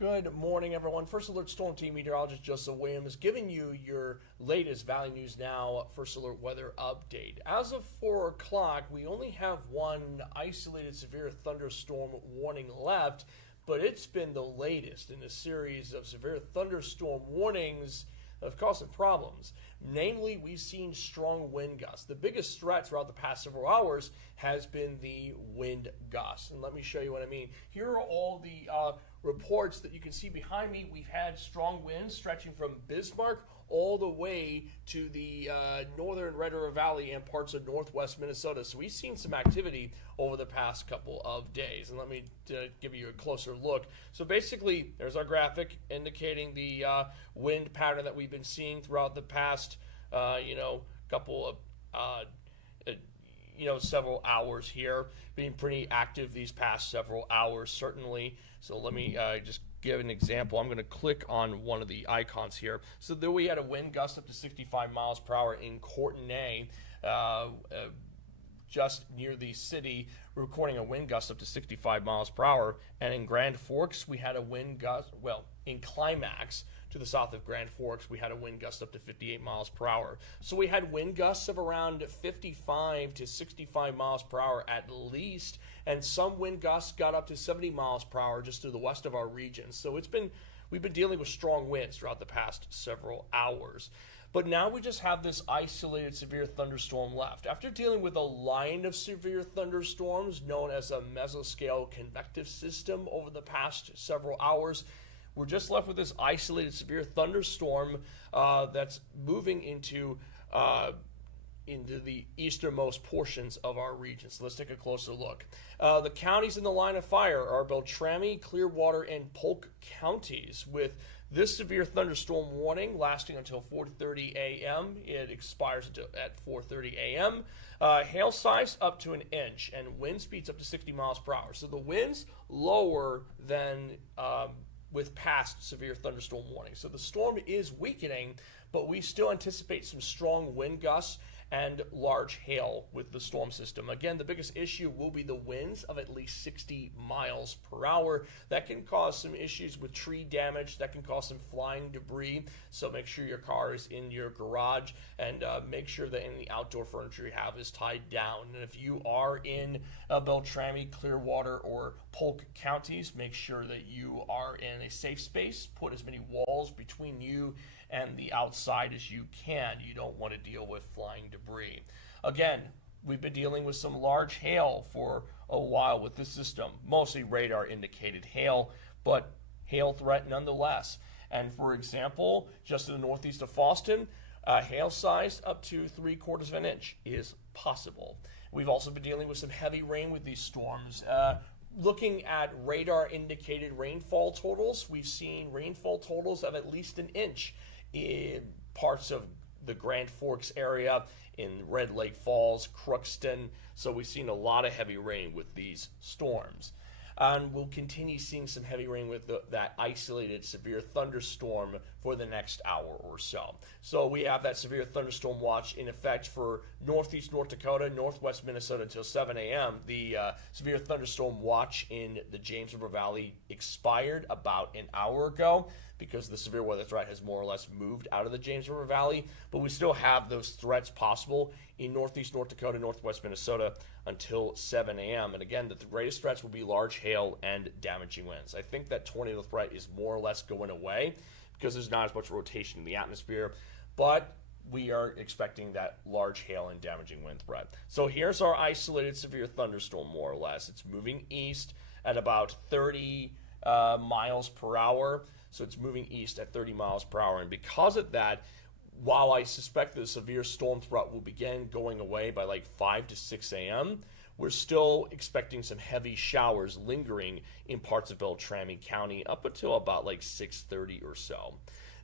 Good morning, everyone. First Alert Stormteam Meteorologist Joseph Williams giving you your latest Valley News Now First Alert weather update. As of 4 o'clock, we only have one isolated severe thunderstorm warning left, but it's been the latest in a series of severe thunderstorm warnings that have caused some problems. Namely, we've seen strong wind gusts. The biggest threat throughout the past several hours has been the wind gusts. And let me show you what I mean. Here are all the reports that you can see behind me. We've had strong winds stretching from Bismarck all the way to the northern Red River Valley and parts of northwest Minnesota. So we've seen some activity over the past couple of days. And let me give you a closer look. So basically, there's our graphic indicating the wind pattern that we've been seeing throughout the past, couple of several hours here, being pretty active these past several hours, certainly. So let me just give an example. I'm going to click on one of the icons here. So there we had a wind gust up to 65 miles per hour in Courtenay, just near the city, recording a wind gust up to 65 miles per hour. And in Grand Forks, we had a wind gust, in Climax, to the south of Grand Forks, we had a wind gust up to 58 miles per hour. So we had wind gusts of around 55 to 65 miles per hour at least, and some wind gusts got up to 70 miles per hour just to the west of our region. So we've been dealing with strong winds throughout the past several hours. But now we just have this isolated severe thunderstorm left. After dealing with a line of severe thunderstorms known as a mesoscale convective system over the past several hours, we're just left with this isolated severe thunderstorm that's moving into the easternmost portions of our region. So let's take a closer look. The counties in the line of fire are Beltrami, Clearwater, and Polk counties, with this severe thunderstorm warning lasting until 4:30 a.m. It expires at 4:30 a.m. Hail size up to an inch, and wind speeds up to 60 miles per hour. So the winds lower than with past severe thunderstorm warnings. So the storm is weakening, but we still anticipate some strong wind gusts and large hail with the storm system. Again, the biggest issue will be the winds of at least 60 miles per hour. That can cause some issues with tree damage. That can cause some flying debris. So make sure your car is in your garage, and make sure that any outdoor furniture you have is tied down. And if you are in Beltrami, Clearwater, or Polk counties, make sure that you are in a safe space. Put as many walls between you and the outside as you can. You don't want to deal with flying debris. Again, we've been dealing with some large hail for a while with this system, mostly radar indicated hail, but hail threat nonetheless. And for example, just to the northeast of Fallston, hail size up to 3/4 of an inch is possible. We've also been dealing with some heavy rain with these storms. Looking at radar indicated rainfall totals, we've seen rainfall totals of at least an inch in parts of the Grand Forks area, in Red Lake Falls, Crookston. So we've seen a lot of heavy rain with these storms. And we'll continue seeing some heavy rain with that isolated severe thunderstorm for the next hour or so. So we have that severe thunderstorm watch in effect for northeast North Dakota, northwest Minnesota until 7 a.m. The severe thunderstorm watch in the James River Valley expired about an hour ago because the severe weather threat has more or less moved out of the James River Valley. But we still have those threats possible in northeast North Dakota, northwest Minnesota until 7 a.m. And again, the greatest threats will be large hail and damaging winds. I think that tornado threat is more or less going away because there's not as much rotation in the atmosphere, but we are expecting that large hail and damaging wind threat. So here's our isolated severe thunderstorm, more or less. It's moving east at about 30 miles per hour. So it's moving east at 30 miles per hour. And because of that, while I suspect the severe storm threat will begin going away by like 5 to 6 a.m., we're still expecting some heavy showers lingering in parts of Beltrami County up until about like 6:30 or so.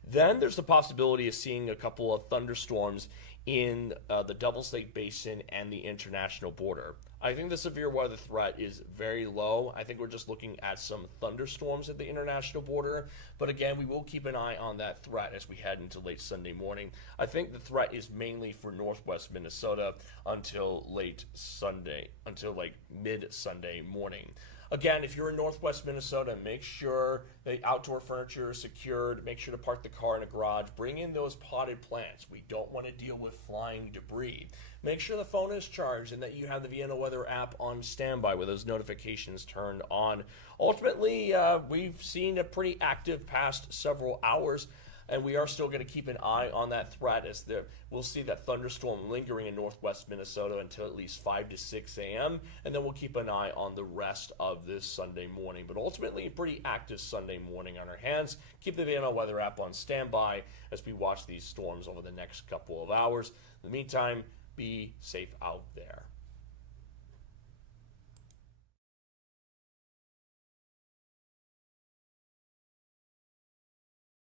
Then there's the possibility of seeing a couple of thunderstorms in the Devil's Lake Basin and the international border. I think the severe weather threat is very low. I think we're just looking at some thunderstorms at the international border. But again, we will keep an eye on that threat as we head into late Sunday morning. I think the threat is mainly for northwest Minnesota until late Sunday, until like mid-Sunday morning. Again, if you're in northwest Minnesota, make sure the outdoor furniture is secured. Make sure to park the car in a garage. Bring in those potted plants. We don't want to deal with flying debris. Make sure the phone is charged and that you have the Vienna Weather app on standby with those notifications turned on. Ultimately, we've seen a pretty active past several hours, and we are still going to keep an eye on that threat as we'll see that thunderstorm lingering in northwest Minnesota until at least 5 to 6 a.m., and then we'll keep an eye on the rest of this Sunday morning. But ultimately, a pretty active Sunday morning on our hands. Keep the Vienna Weather app on standby as we watch these storms over the next couple of hours. In the meantime, be safe out there.